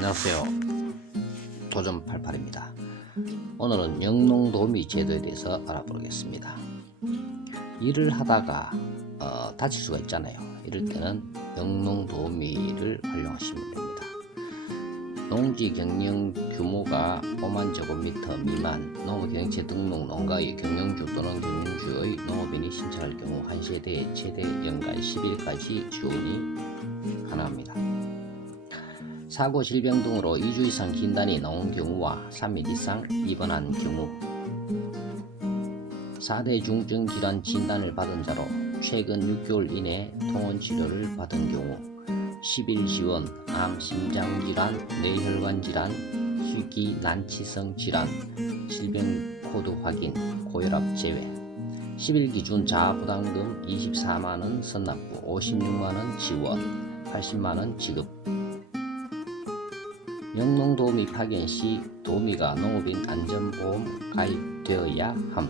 안녕하세요. 도전 88입니다. 오늘은 영농도우미 제도에 대해서 알아보겠습니다. 일을 하다가 어, 다칠 수가 있잖아요. 이럴 때는 영농도우미를 활용하시면 됩니다. 농지 경영 규모가 5만 제곱미터 미만 농업경영체 등록 농가의 경영주 또는 경영주의 농업인이 신청할 경우 한 세대에 최대 연간 10일까지 지원이 가능합니다. 사고, 질병 등으로 2주 이상 진단이 나온 경우와 3일 이상 입원한 경우. 4대 중증 질환 진단을 받은 자로 최근 6개월 이내 통원 치료를 받은 경우 10일 지원, 암, 심장 질환, 뇌혈관 질환, 희귀 난치성 질환, 질병 코드 확인, 고혈압 제외. 10일 기준 자부담금 24만원 선납부 56만원 지원 80만원 지급 영농도우미 파견 시 도우미가 농업인 안전보험 가입되어야 함.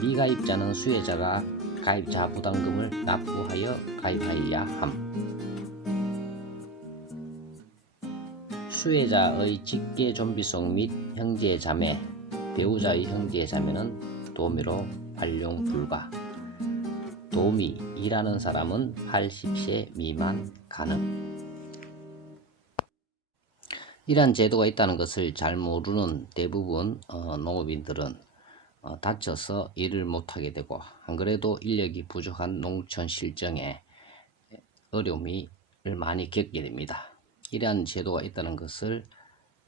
미가입자는 수혜자가 가입자 부담금을 납부하여 가입하여야 함. 수혜자의 직계 좀비속 및 형제 자매, 배우자의 형제 자매는 도우미로 활용 불가. 도우미 일하는 사람은 80세 미만 가능. 이러한 제도가 있다는 것을 잘 모르는 대부분 어, 농업인들은 어, 다쳐서 일을 못하게 되고 안 그래도 인력이 부족한 농촌 실정에 어려움을 많이 겪게 됩니다. 이러한 제도가 있다는 것을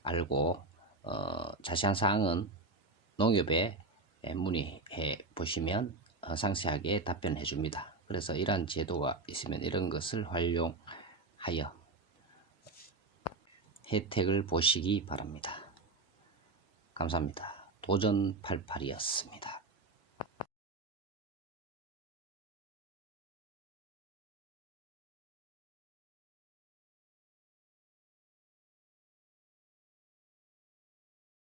알고 어, 자세한 사항은 농협에 문의해 보시면 어, 상세하게 답변해 줍니다. 그래서 이러한 제도가 있으면 이런 것을 활용하여 혜택을 보시기 바랍니다. 감사합니다. 도전 88이었습니다.